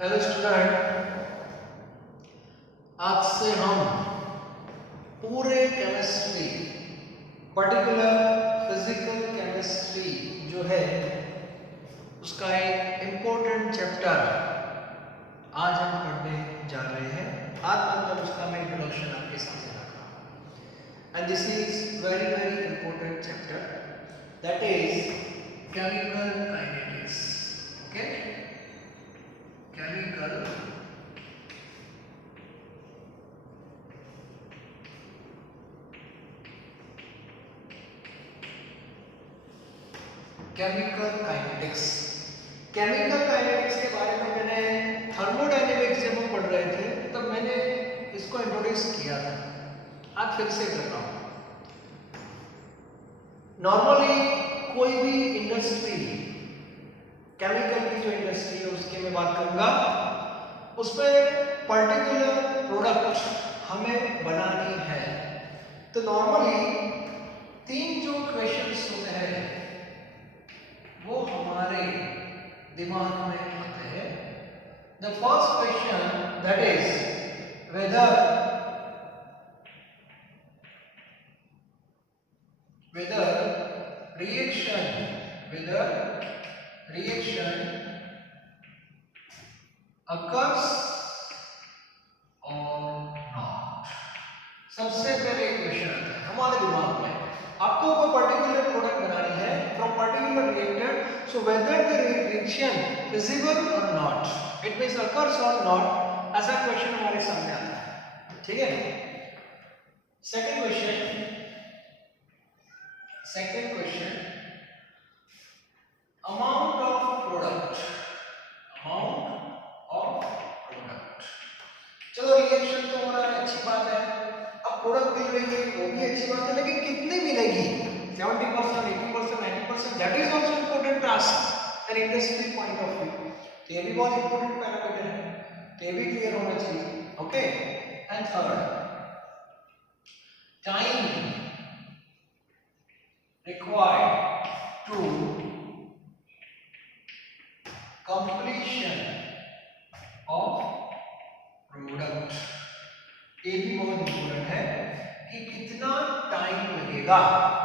Hello student, आज से हम पूरे केमिस्ट्री, पर्टिकुलर फिजिकल केमिस्ट्री जो है उसका एक इम्पोर्टेंट चैप्टर आज हम पढ़ने जा रहे हैं। आज मतलब उसका मैं इंट्रोडक्शन आपके सामने रख रहा हूँ। And this is very very important chapter, that is chemical kinetics. Okay, chemical kinetics. Chemical kinetics के बारे में मैंने थर्मोडायनेमिक्स जब हम पढ़ रहे थे तब मैंने इसको इंट्रोड्यूस किया था। आज फिर से कर रहा हूँ। नॉर्मली कोई भी इंडस्ट्री, केमिकल की जो इंडस्ट्री है उसकी मैं बात करूंगा, उसमें पर्टिकुलर प्रोडक्ट हमें बनानी है तो नॉर्मली तीन जो क्वेश्चंस होते हैं वो हमारे दिमाग में आते हैं। The first question that is whether reaction occurs or not। सबसे पहले क्वेश्चन आता है हमारे दिमाग में, आपको कोई पर्टिकुलर प्रोडक्ट बनानी है from particular reactor, so whether the reaction feasible or not, it means occurs or not, ऐसा क्वेश्चन हमारे सामने आता है। ठीक है। Second question amount of product. चलो रिएक्शन तो हो रहा है, अच्छी बात है। अब प्रोडक्ट मिल रही है वो भी अच्छी बात है, लेकिन कितनी मिलेगी? 70%, 80%, 90%, that is also important task an industry point of view. तो ये भी बहुत इंपॉर्टेंट पैरामीटर है, तो ये भी क्लियर होना चाहिए। Okay. And third, time required to completion of product. ये भी बहुत इंपॉर्टेंट है कि कितना टाइम लगेगा,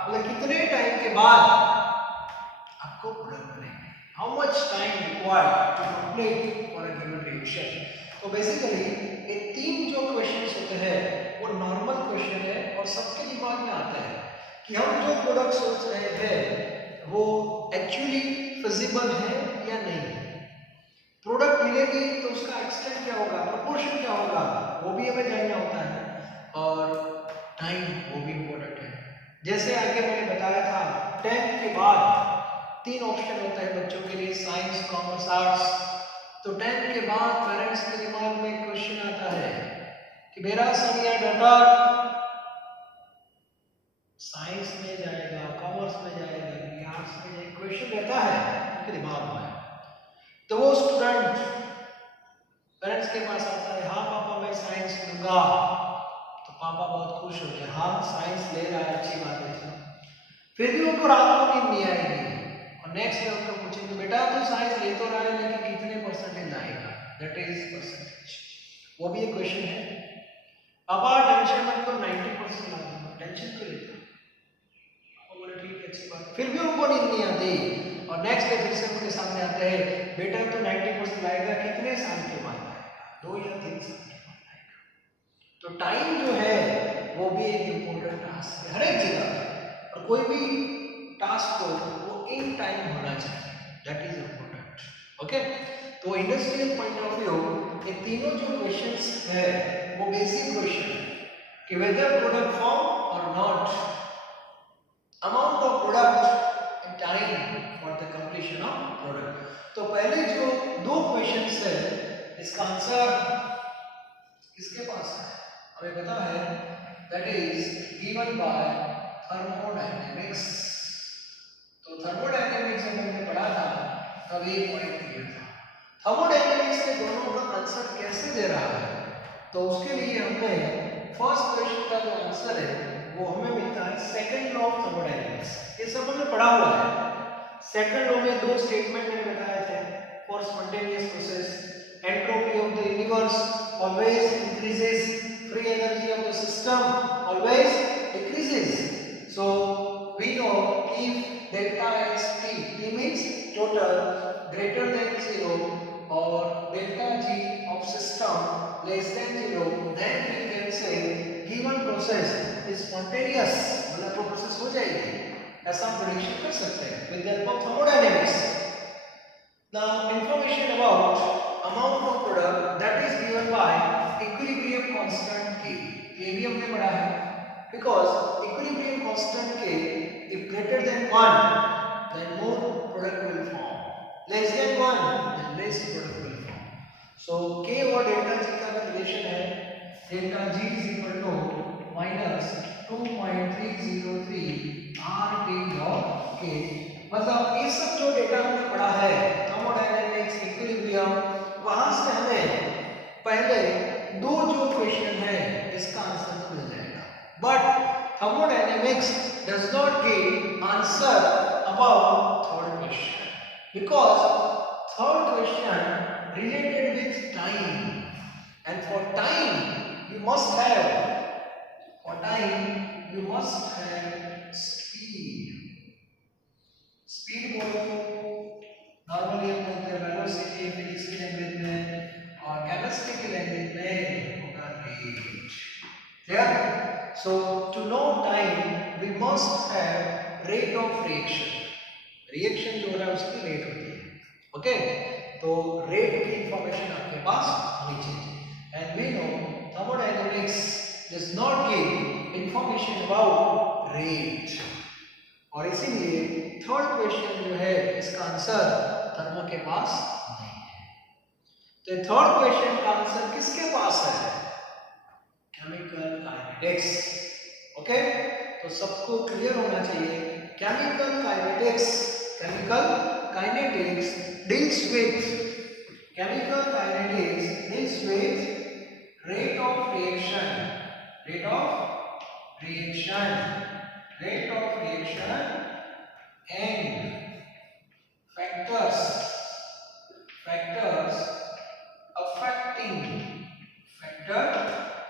मतलब कितने टाइम के बाद आपको प्रोडक्ट बनेगा, how much time required to complete for a given reaction. तो बेसिकली ये तीन जो क्वेश्चंस होते हैं वो नॉर्मल क्वेश्चन है और सबके दिमाग में आता है कि हम जो प्रोडक्ट सोच रहे हैं वो एक्चुअली फिजिबल है या नहीं। प्रोडक्ट मिलेगी तो उसका एक्सटेंट क्या होगा, प्रोपोर्शन क्या होगा, वो भी हमें जानना होता है। और टाइम वो भी इम्पोर्टेंट है। जैसे आगे मैंने बताया था 10th के बाद तीन ऑप्शन होता है बच्चों के लिए, साइंस, कॉमर्स, आर्ट्स। तो 10th के बाद पेरेंट्स के दिमाग में एक क्वेश्चन आता है कि मेरा सन या डॉटर साइंस में जाएगा, कॉमर्स में जाएगा, आर्ट्स में जाएगा, क्वेश्चन रहता है उनके दिमाग में। तो वो स्टूडेंट पेरेंट्स के पास आता है, हाँ पापा मैं साइंस लूंगा। तो पापा बहुत खुश होते हैं, हाँ साइंस ले रहा है, अच्छी बात है। फिर भी उनको रात को नींद नहीं आएगी और नेक्स्ट डे उनको पूछेंगे बेटा तू साइंस ले तो रहा है लेकिन कितने परसेंटेज आएगा, दैट इज परसेंटेज। वो भी एक क्वेश्चन है। पापा टेंशन मत लो, 90% ला दूंगा, टेंशन क्यों लेता? बोले ठीक है, अच्छी बात। फिर भी उनको नींद नहीं आती और नेक्स्ट डे फिर से उनके सामने आते हैं, बेटा तो 90% लाएगा, कितने साल के बाद आएगा? 2 या 3 साल के बाद आएगा। तो टाइम जो है वो भी एक इम्पोर्टेंट टास्क है हर एक जगह, और कोई भी टास्क हो वो इन टाइम होना चाहिए, दैट इज इम्पोर्टेंट। ओके। तो इंडस्ट्रियल पॉइंट ऑफ व्यू ये तीनों जो क्वेश्चंस है वो बेसिक क्वेश्चन है कि वेदर प्रोडक्ट फॉर्म और not, amount of product and time for the completion of product. तो पहले जो दो क्वेश्चंस है इसका आंसर किसके पास है हमें पता है, that is given by thermodynamics. तो थर्मोडायनेमिक्स जब हमने पढ़ा था तब ये पॉइंट क्लियर था। थर्मोडायनेमिक्स में दोनों का आंसर कैसे दे रहा है, तो उसके लिए हमने फर्स्ट क्वेश्चन का जो आंसर है वो हमें मिलता है सेकंड लॉ ऑफ थर्मोडायनेमिक्स। ये सब हमने पढ़ा हुआ है। सेकंड लॉ में दो स्टेटमेंट मैंने बताए थे, for spontaneous process entropy of the universe always increases, free energy of the system always decreases. So we know if delta S T, T means total, greater than 0 or delta G of system less than 0, then we can say given process is spontaneous, मतलब वो process हो जाएगी, ऐसा हम prediction कर सकते हैं with the help of thermodynamics. Now information about amount of product that is given by equilibrium constant K, ये भी हमने पढ़ा है, because equilibrium constant K if greater than 1 then more product will form, less than 1 then less product will form. So K और delta G का relation है delta G is equal to minus 2.303 RT log K. मतलब ये सब जो data हमने पढ़ा है थर्मोडायनेमिक्स, इक्विलिब्रियम, वहां से हमें पहले दो जो क्वेश्चन है इसका आंसर तो मिल जाएगा, but thermodynamics does not give answer about third question because third question related with time, and for time you must have speed. Speed बोलो नॉर्मली हम बोलते हैं वेलोसिटी फिजिक्स की लैंग्वेज में, और केमिस्ट्री की लैंग्वेज में होगा rate. Clear? So to know time we must have rate of reaction जो हो रहा है उसकी रेट होती है. ओके, तो रेट की इंफॉर्मेशन आपके पास होनी चाहिए. And we know thermodynamics does not give information about rate, और इसीलिए थर्ड क्वेश्चन जो है इसका आंसर थर्मो के पास नहीं है. तो थर्ड क्वेश्चन का आंसर किसके पास है? Chemical kinetics. ओके, तो सबको क्लियर होना चाहिए chemical kinetics deals with rate of reaction and factors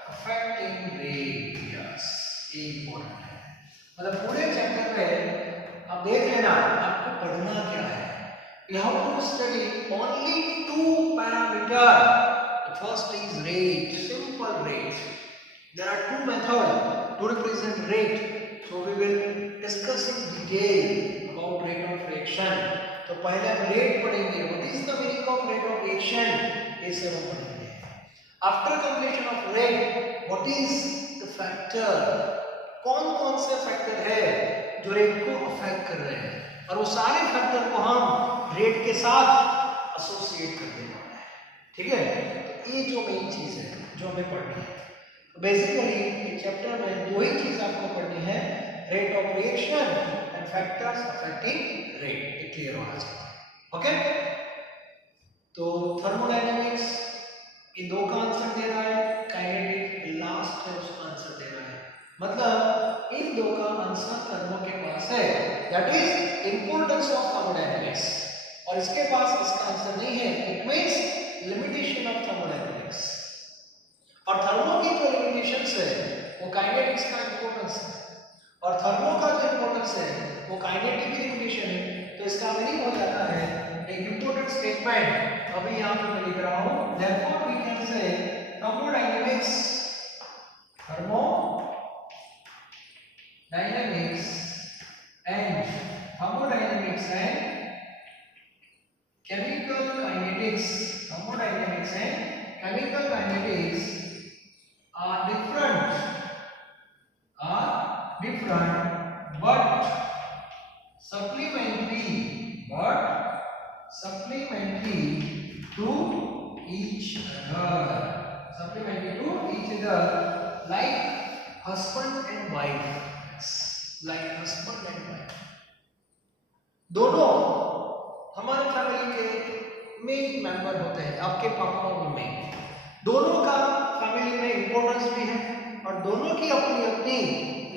affecting rate. Yes, ये important है. मतलब पूरे चैप्टर में आप देख लेना आपको पढ़ना क्या है. You have to study only two parameters. The first is rate, simple rate. There are two methods to represent rate. So we will discuss in detail about rate of reaction. तो पहले हम rate पढ़ेंगे. What is the meaning of rate of reaction? ये सब हम पढ़ेंगे. After completion of rate, what is the factor? कौन-कौन से फैक्टर है जो रेट को अफेक्ट कर रहे हैं, और वो सारे फैक्टर को हम रेट के साथ एसोसिएट कर देना है. ठीक है, तो ये जो मेन चीज है जो हमें पढ़नी है. बेसिकली ये चैप्टर में दो ही चीज आपको पढ़नी है, rate of reaction and factors affecting rate. ये क्लियर होना चाहिए. ओके, तो थर्मोडायनेमिक्स इन दो का आंसर दे रहा है, काइनेटिक लास्ट है उसका आंसर दे रहा है. मतलब इन दो का आंसर थर्मो के पास है, that is importance of thermodynamics, और इसके पास इसका आंसर नहीं है. It means limitation of thermodynamics, और थर्मो की जो लिमिटेशंस है वो काइनेटिक्स का इंपॉर्टेंस है, और थर्मो का जो इंपॉर्टेंस है वो काइनेटिक की लिमिटेशन है. तो इसका मीनिंग हो जाता है एक इंपॉर्टेंट स्टेटमेंट अभी यहां पे मैं लिख रहा हूं. Therefore we can say thermodynamics and thermodynamics and chemical kinetics are different but supplementary to each other, like husband and wife. दोनों हमारे फैमिली के मेन मेंबर होते हैं, आपके पापा और मम्मी. दोनों का फैमिली में इंपॉर्टेंस भी है और दोनों की अपनी अपनी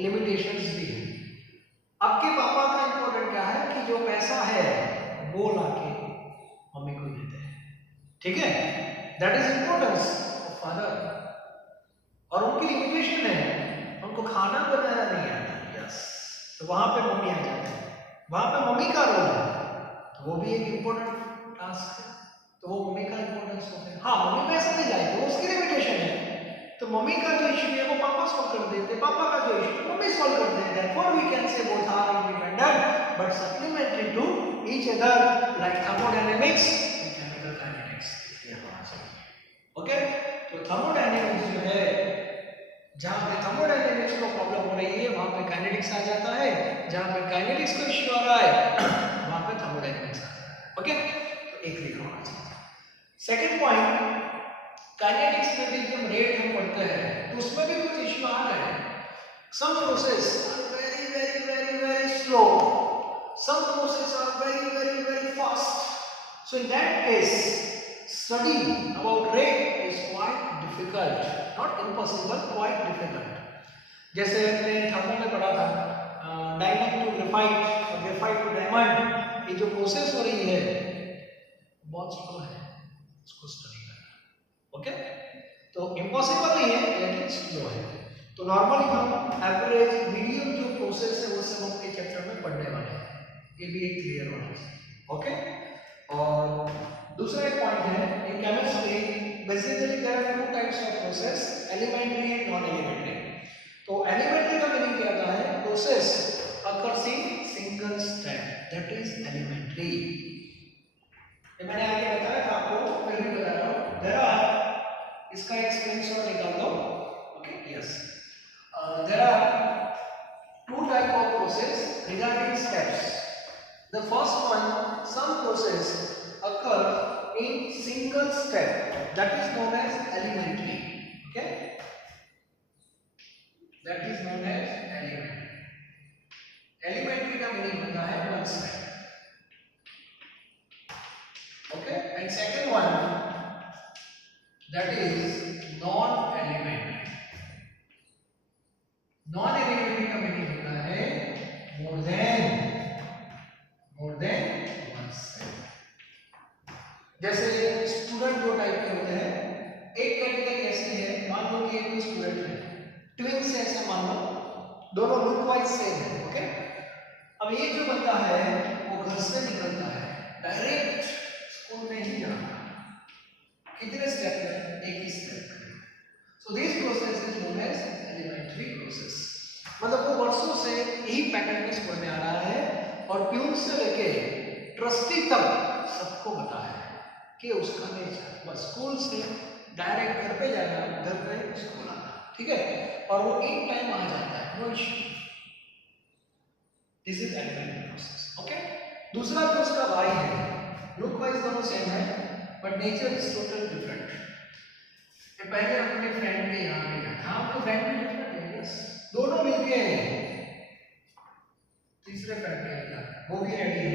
लिमिटेशंस भी है. आपके पापा का इंपॉर्टेंट क्या है कि जो पैसा है वो लाके मम्मी को देते हैं. ठीक है, that is importance of father. और उनकी लिमिटेशन है, उनको खाना बनाना नहीं आता, यस, तो वहां पे मम्मी आ जाती है, वहां पे मम्मी का रोल है, तो वो भी एक इम्पोर्टेंट टास्क है, तो वो मम्मी का इम्पोर्टेंस होता है। हाँ, मम्मी पैसे नहीं लाएगी, वो उसकी लिमिटेशन है, तो मम्मी का जो इश्यू है वो पापा सॉल्व कर देते, पापा का जो इश्यू है मम्मी सॉल्व कर देते हैं। For we can say both are independent but supplementary to each other, like thermodynamics and chemical kinetics, ये होना चाहिए। ओके, तो थर्मोडायनेमिक्स जो है, जहां पे थर्मोडायनेमिक्स को प्रॉब्लम हो रही है वहां पे काइनेटिक्स आ जाता है, जहां पे काइनेटिक्स को इश्यू आ रहा है वहां पे थर्मोडायनेमिक्स आ जाता है। ओके, तो एक लिखा होना चाहिए। सेकंड पॉइंट, काइनेटिक्स में भी जब रेट हम पढ़ते हैं तो उसमें भी कुछ इश्यू आ रहे हैं। Some process are very very very very slow, some process are very very very fast, so in that case study about rate is quite difficult, not impossible, quite difficult। जैसे हमने थर्मो में पढ़ा था, diamond to graphite और graphite to diamond, ये जो process हो रही है बहुत स्लो है, इसको स्टडी करना। ओके, तो इम्पॉसिबल नहीं है लेकिन स्लो है। तो नॉर्मली हम एवरेज मीडियम जो प्रोसेस है वो सब हम एक चैप्टर में पढ़ने वाले हैं, ये भी एक क्लियर होना चाहिए। ओके, और दूसरा एक पॉइंट है in chemistry, basically there are two types of process, elementary and non elementary. तो एलिमेंट्री का मीनिंग क्या होता है, process occurs in single step, that is elementary. ये मैंने आगे बताया था आपको, फिर भी बता रहा हूं, देयर आर, इसका एक स्क्रीनशॉट निकाल दो। Okay, yes, there are two type of process regarding steps. The first one, some process occur in single step, that is known as elementary. Okay, that is known as elementary. Elementary का meaning होता है one step. Okay, and second one, that is non-elementary. Non-elementary का meaning होता है more than one step। जैसे student दो type के होते हैं, एक कैटेगरी ऐसी है, मान लो कि एक स्टूडेंट है, ट्विंस है ऐसा मान लो, दोनों लुक वाइज सेम है। ओके, अब ये जो बंदा है वो घर से निकलता है, डायरेक्ट स्कूल में ही जाता है, कितने स्टेप है, एक ही स्टेप है। So this process is known as elementary process. मतलब वो वर्षों से यही पैटर्न में स्कूल में आ रहा है और प्यून से लेके ट्रस्टी तक सबको पता है कि उसका नेचर बस स्कूल से डायरेक्ट घर पे जाना, घर पे स्कूल आना, ठीक है, और वो इन टाइम आ जाता है, no issue. This is elementary process. Okay, दूसरा जो उसका भाई है, लुक वाइज दोनों सेम है but nature is total different. पहले अपने फ्रेंड के यहाँ पे गया, हाँ तो फ्रेंड भी डिफरेंट है, यस, दोनों मिलके तीसरे फ्रेंड पे गया, वो भी रेडी है,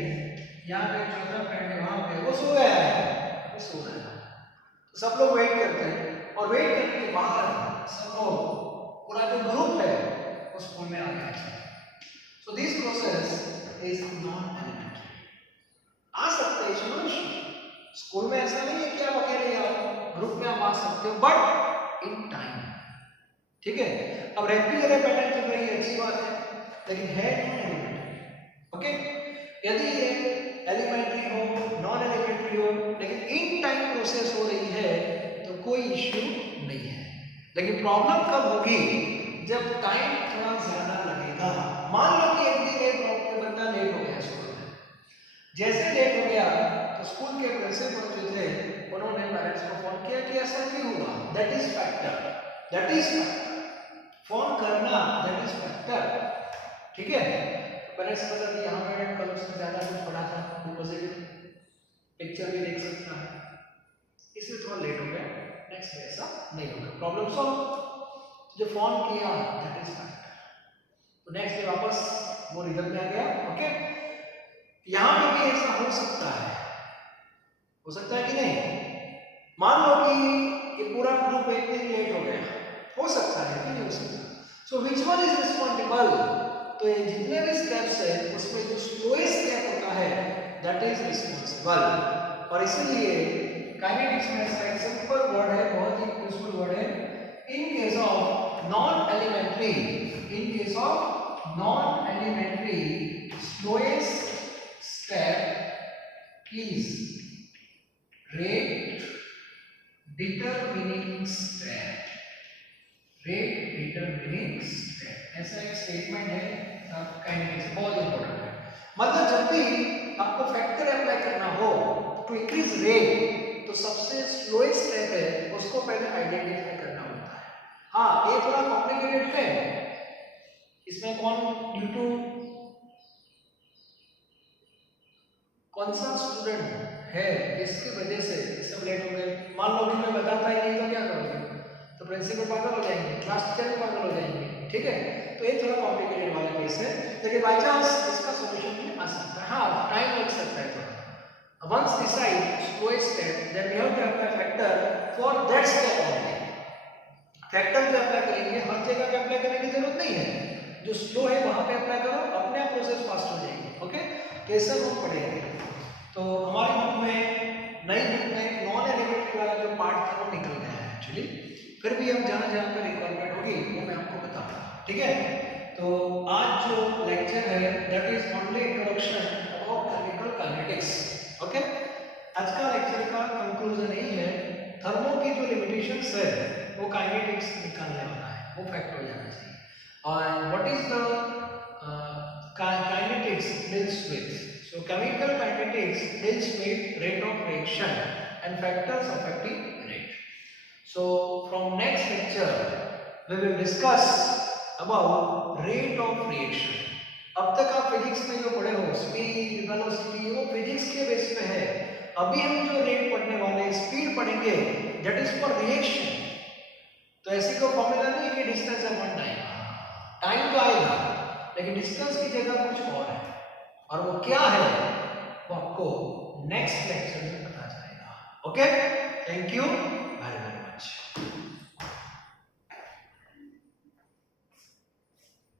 यहाँ पे चौथा फ्रेंड है, वहां पे वो सो गया है, वो सो गया, तो सब लोग वेट करते हैं, और वेट करने के बाद सब लोग, पूरा जो ग्रुप है वो स्कूल में आ गया। So this process is non elementary. आ सकते हैं स्कूल में, ऐसा नहीं है कि आप अकेले आओ, ग्रुप में आप आ सकते हो बट इन टाइम, ठीक है। अब रेगुलर पैटर्न चल रही है, अच्छी बात है, लेकिन है नॉन एलिमेंट्री। ओके, यदि ये एलिमेंट्री हो, नॉन एलिमेंट्री हो, लेकिन इन टाइम प्रोसेस हो रही है तो कोई इश्यू नहीं है। लेकिन प्रॉब्लम कब होगी, जब टाइम थोड़ा ज्यादा लगेगा। मान लो कि एक दिन एक बंदा लेट हो गया स्कूल में, जैसे लेट हो गया तो स्कूल के प्रिंसिपल जो थे उन्होंने पेरेंट्स को फोन किया कि ऐसा क्यों हुआ, that is factor, that is phone करना, दैट इज फैक्टर, ठीक है। पेरेंट्स को लगा कि यहाँ मैडम कल उससे ज्यादा कुछ पढ़ा था, पॉजिटिव पिक्चर भी देख सकता है, इसलिए थोड़ा लेट हो गया, नेक्स्ट डे ऐसा नहीं होगा, प्रॉब्लम सॉल्व। जो फोन किया दैट इज फैक्टर, तो नेक्स्ट डे वापस वो रिजल्ट में आ गया। ओके, यहाँ पे भी ऐसा हो सकता है, हो सकता है कि नहीं। मान लो कि ये पूरा ग्रुप एक दिन लेट हो गया, हो सकता है कि नहीं हो सकता। सो विच वन इज रिस्पॉन्सिबल, तो ये जितने भी स्टेप्स है उसमें जो स्लोएस्ट स्टेप होता है दैट इज रिस्पॉन्सिबल। और इसीलिए काइनेटिक्स में ऐसा एक सिंपल वर्ड है, बहुत ही यूजफुल वर्ड है। In case of non elementary, in case of non elementary slowest step is rate determining step, rate determining step, ऐसा एक स्टेटमेंट है काइनेटिक्स, बहुत इंपॉर्टेंट है। मतलब जब भी आपको फैक्टर अप्लाई करना हो टू इंक्रीज रेट, तो सबसे स्लोएस्ट स्टेप है उसको पहले आइडेंटिफाई करना होता है। हाँ, ये थोड़ा कॉम्प्लिकेटेड है, इसमें कौन सा स्टूडेंट है जिसकी वजह से सब लेट हो गए। मान लो कि मैं बताता ही नहीं तो क्या करोगे, तो प्रिंसिपल पागल हो जाएंगे, क्लास टीचर भी पागल हो जाएंगे, ठीक है। तो ये थोड़ा कॉम्प्लिकेटेड वाला केस है, लेकिन बाई चांस इसका सॉल्यूशन भी आ सकता है। हाँ, टाइम लग सकता है थोड़ा। Once decide slowest step, then we have to apply factor for that step only. Factor जो अप्लाई करेंगे हर जगह पे अप्लाई करने की जरूरत नहीं है, जो स्लो है वहां पे अप्लाई करो, अपने आप प्रोसेस फास्ट हो जाएगी। ओके, कैसे हम पढ़ेंगे, तो हमारी बुक में नई बुक में नॉन एलिमेंट्री वाला जो पार्ट था वो निकल गया है एक्चुअली, फिर भी हम जहाँ जहाँ पे रिक्वायरमेंट होगी वो मैं आपको बताऊंगा, ठीक है। तो आज जो लेक्चर है that is only introduction about chemical kinetics. Okay, आज का लेक्चर का कंक्लूजन यही है, थर्मो की जो लिमिटेशंस है वो काइनेटिक्स निकालने वाला है, वो फैक्ट हो जाना चाहिए। और what is the kinetics deals with, so chemical kinetics deals with rate of reaction and factors affecting rate. So from next lecture we will discuss about rate of reaction. अब तक आप फिजिक्स में जो पढ़े हो स्पीड, वेलोसिटी, वो physics के base पे है। अभी हम जो रेट पढ़ने वाले हैं, स्पीड पढ़ेंगे, दैट इज फॉर रिएक्शन। तो ऐसी कोई फॉर्मूला नहीं है कि डिस्टेंस अपॉन टाइम, टाइम तो आएगा लेकिन डिस्टेंस की जगह कुछ और है, और वो क्या है वो आपको नेक्स्ट लेक्चर में पता चलेगा। Okay, thank you.